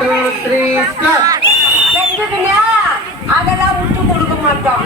2, 3, start. அதெல்லாம் விட்டு கொடுக்க மாட்டோம்.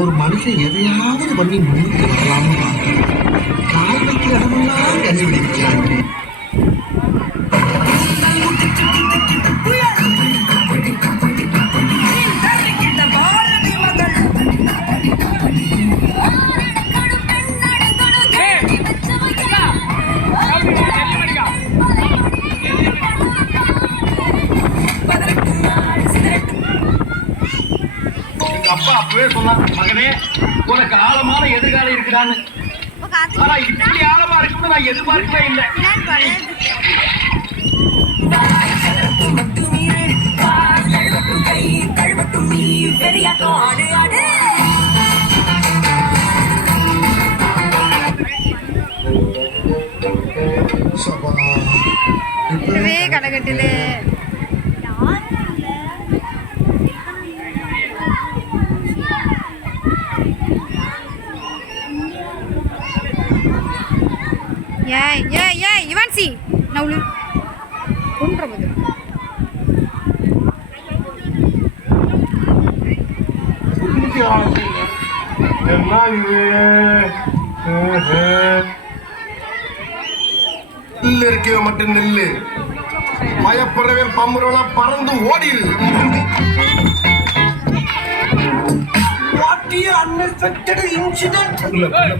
ஒரு மனுஷன் எதையாவது பண்ணி முன்னுக்கு வரலாம்னு கால் வைக்கிற இடமெல்லாம் கல்வி நினைக்கிறாங்க. அப்பா அப்பவே சொன்னான், மகனே உனக்கு ஆழமான எதிர்காலம் இருக்குதான்னு. ஆனா இப்படி ஆழமா இருக்குன்னு நான் எதிர்பார்க்கவே இல்லை. கலகட்டிலே இவான்சி நவுலு கொன்றது இருக்க மட்டும் நில்லு, பயப்படுறவே பம்புறவனா பறந்து ஓடிடு.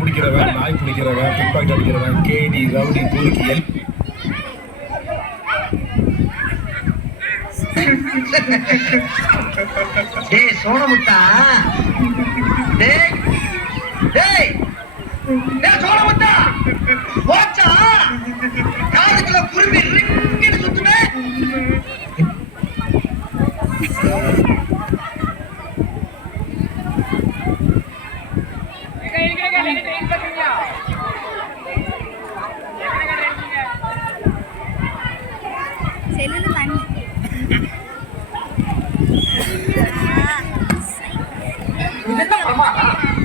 பிடிக்கிறவன், நாய் பிடிக்கிறவன், துப்பாக்கி அடிக்கிறவன், கேடி ரவுடி பொறுக்கியல். டேய் சோனமுத்தா, டேய் டேய் டேய் சோனமுத்தா, போச்சா காதுக்குள்ள குருவி ரிங்கிட்டு சுத்துமே.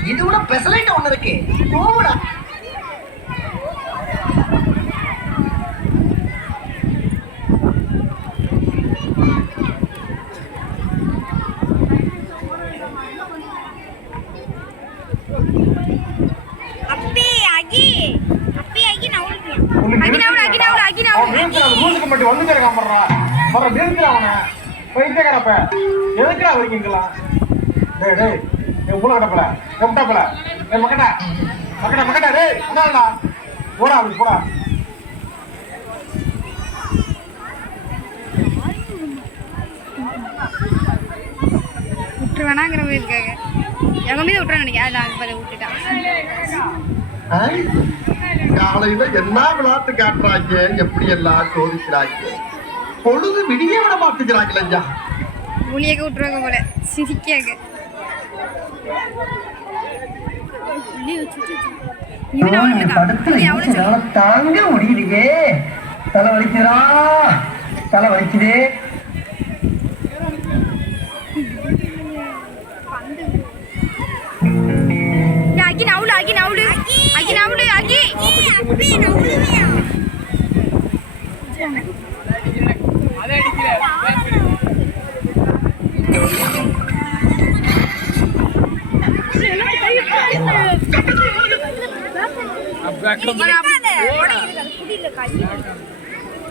இது கூட பெசலைட் ஒண்ணு இருக்கு, போடா. விட்டுருவேனாங்கிற மாதிரி இருக்காங்க. எங்க மீது விட்டுறேன் நினைக்கிறேன். விட்டுட்டான். காலையில என்ன விளையாட்டு காட்டுறாங்க, எப்படி எல்லாம் சோதிக்கிறாங்க. பொழுது விடிய விட மாட்டேங்கிறாங்களே ஐயா. ஒளியக்க விட்டுருவாங்க போல சிரிக்காங்க. தாங்க முடியலையே, தலை வலிக்கிறா, தலை வலிக்குதே. Agi naulu, agi naulu, agi naulu, agi. Api naulu ya. Ada di sini.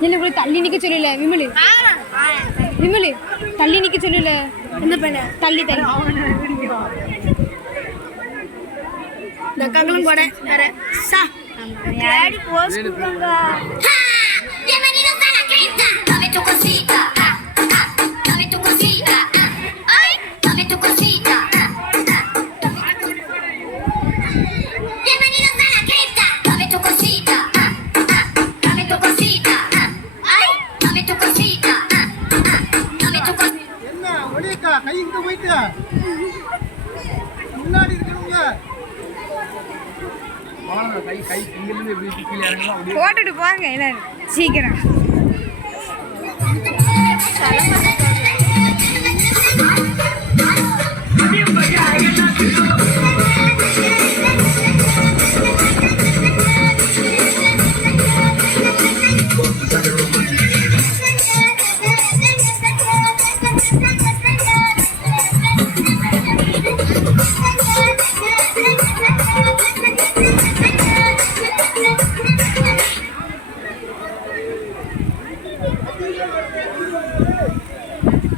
இல்லை கூட தள்ளி நிற்க சொல்லல விமலு. விமலு தள்ளி நிற்க சொல்லல. என்ன பண்ண தள்ளி தள்ளி இந்த கங்களும் கூட வேற சா டாடி போஸ் கொடுங்க. Bienvenidos a la cresta. Dame tu cosita. Dame tu cosita. Ay, dame tu cosita. Bienvenidos a la cresta. Dame tu cosita. Dame tu cosita. Ay, dame tu cosita. Dame tu cosita. என்ன ஒளியக்கா கை இங்க போயிட்டு முன்னாடி இருக்கணுங்க. கை இங்கிருந்து வீட்டு கீழே இறங்கலாம். போட்டுட்டு போங்க எல்லாரும் சீக்கிரம்.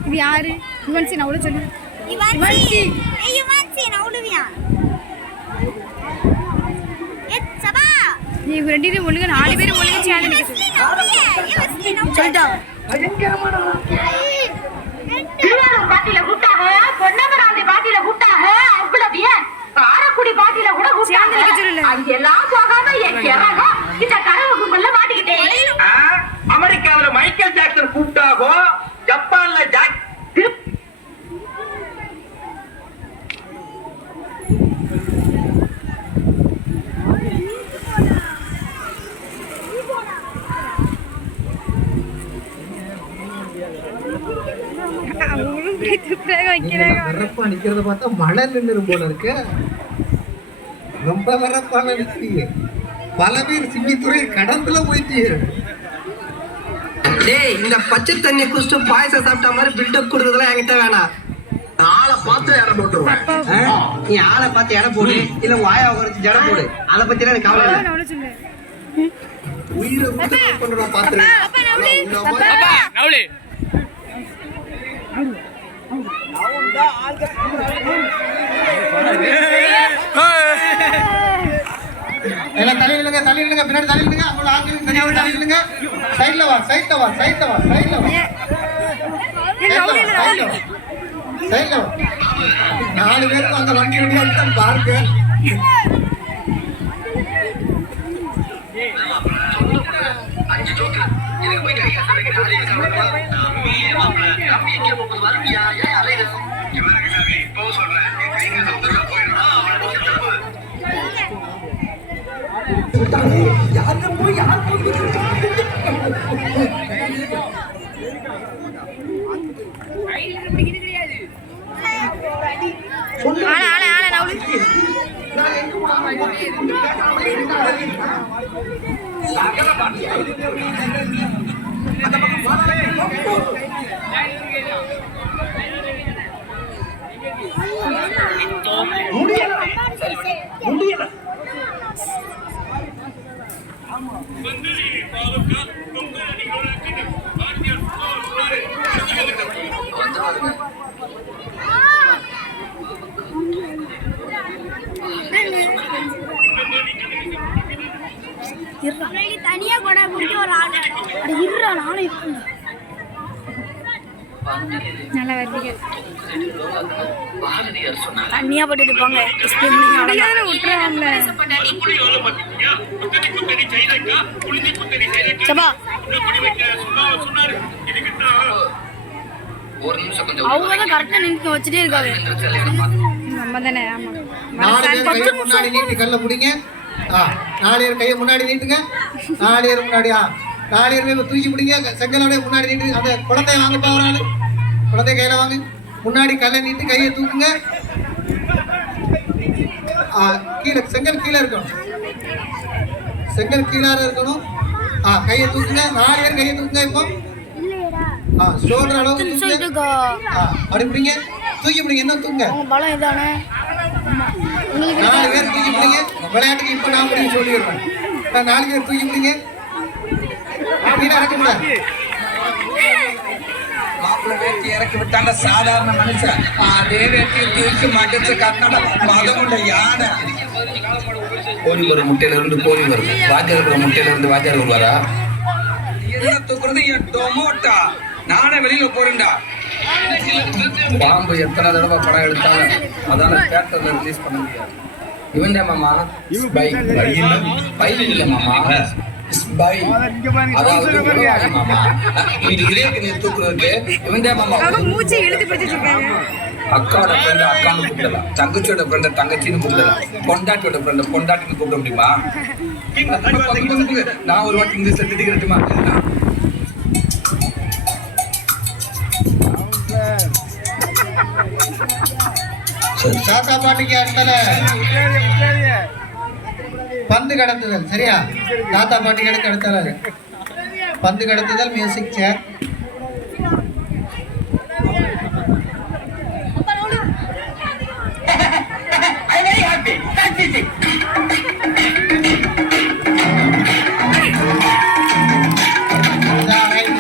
இது யாரு? யுவன்சி நான் அவ்வளோ சொல்லு. யுவன்சி நீ ரெண்டு பேரும் ஒழுங்கு 4 பேர் ஒழுங்கு சேர்ந்து சொல்லிட்டாங்க. திருவாரூர் பாட்டில கூட்டாக, பொன்னமராவதி பாட்டில கூட்டாக, அவ்வளவு ஏன் காரக்குடி பாட்டில கூட சேர்ந்து நிக்க சொல்லல. அங்கெல்லாம் போகாம என் கிறகம் இந்த கரவு கும்பல்ல மாட்டிக்கிட்டேன். அமெரிக்காவுல மைக்கேல் ஜாக்சன் கூப்பிட்டாகோ, ஜப்பான்ல ஜாக் அவங்களும் போய் துப்புறாங்க வைக்கிறாங்க. வரப்பா நிக்கிறத பார்த்தா மழை நின்னுரும் போல இருக்கு. ரொம்ப வரப்பான நிக்கிறீங்க. பல பேர் சிம்மித்துறை கடந்துல போயிட்டு. டேய் இந்த பச்சை தண்ணி குடிச்சு பாயசம் சாப்பிட்ட மாதிரி பில்டப் கொடுக்கறதுலாம் என்கிட்ட வேணாம். ஆளை பார்த்து இடம் போட்டுருவேன். நீ ஆளை பார்த்து எடை போடு, இல்ல வாயா குறைச்சு ஜடை போடு, அதை பத்தி எனக்கு கவலை இல்லை. நான் அவ்வளோ சொல்லு. உயிரை விட்டு கொண்டு பாத்துருவேன். அப்பா நவுளி. எல்லாம் தள்ளி நில்லுங்க, தள்ளி நில்லுங்க, பின்னாடி தள்ளி நில்லுங்க. அவங்கள ஆங்கிலம் தெரியாம தள்ளி நில்லுங்க. சைடுல வா, சைடுல வா, சைடுல வா, சைடுல வா. சைடுல வா. 4 பேருக்கு அந்த வண்டி வண்டியா பாருங்க. ஆள நவுளி. தனியா கூட முடிக்க ஒரு ஆள் இருறா நானும் இருக்கேன். நல்லா வருவீங்க. தண்ணியா போட்டுட்டு போங்க. விட்டுருவாங்களே சபா. அவங்க தான் கரெக்டா நின்று வச்சுட்டே இருக்காங்க. நம்ம தானே. ஆமா 4 பேர் கையை முன்னாடி நீட்டி கல்ல பிடிங்க. 4 பேர் கையை முன்னாடி நீட்டுங்க. 4 பேர் முன்னாடி 4 பேர் தூக்கி பிடிங்க. செங்கலோட முன்னாடி நீட்டு. அந்த குழந்தைய வாங்கப்பா ஒரு ஆளு. குழந்தைய கையில வாங்க. முன்னாடி கல்லை நீட்டு கையை தூக்குங்க. கீழே செங்கல் கீழே இருக்கணும். செங்கல் கீழே இருக்கணும். கையை தூக்குங்க. 4 பேர் கையை தூக்குங்க. இப்போ ஷோல்டர் அளவுக்கு தூக்குங்க. அப்படி பிடிங்க. தூக்கி பிடிங்க. என்ன தூக்குங்க. பலம் இதானே. 4 பேர் தூக்கி பிடிங்க. விளையாட்டுக்கு இப்போ நான் முடியும் சொல்லிடுறேன். 4 பேர் தூக்கி பிடிங்க. மீனை இறக்க கூடாது. மாப்பிள்ள வேட்டி இறக்கி விட்டாங்க சாதாரண மனுஷன் அதே வேட்டியை தூக்கி மடிச்சு கட்டின மதம் கொண்ட யானை. கோழி வரும் முட்டையில இருந்து கோழி வரும், வாஜார் இருக்கிற முட்டையில இருந்து வாஜார் வருவாரா? என்ன தூக்குறது என் டொமோட்டா. நானே வெளியில போறேன்டா. பாம்பு எத்தனை தடவை படம் எடுத்தாலும் அதான தியேட்டர்ல ரிலீஸ் பண்ண முடியாது. இவன் மாமா ஸ்பை பை இல்ல மாமா ஸ்பை, அதாவது உளவாளி மாமா. இது இதேக்கு நீ தூக்குறதுக்கு இவன் மாமா. மூச்சை இழுத்து பிடிச்சிட்டு இருக்காங்க. அக்காவோட ஃப்ரெண்ட் அக்கான்னு கூப்பிடலாம், தங்கச்சியோட ஃப்ரெண்ட தங்கச்சின்னு கூப்பிடலாம், பொண்டாட்டியோட ஃப்ரெண்ட பொண்டாட்டின்னு கூப்பிட முடியுமா? நான் ஒரு வாட்டி இங்கிலீஷ்ல திட்டிக்கிறட்டுமா? தாத்தா பாட்டிக்கு அடுத்தால பந்து கடத்துதல். சரியா? தாத்தா பாட்டிக்கு அடுத்தால பந்து கடத்துதல், music chair. I'm very happy. That's it.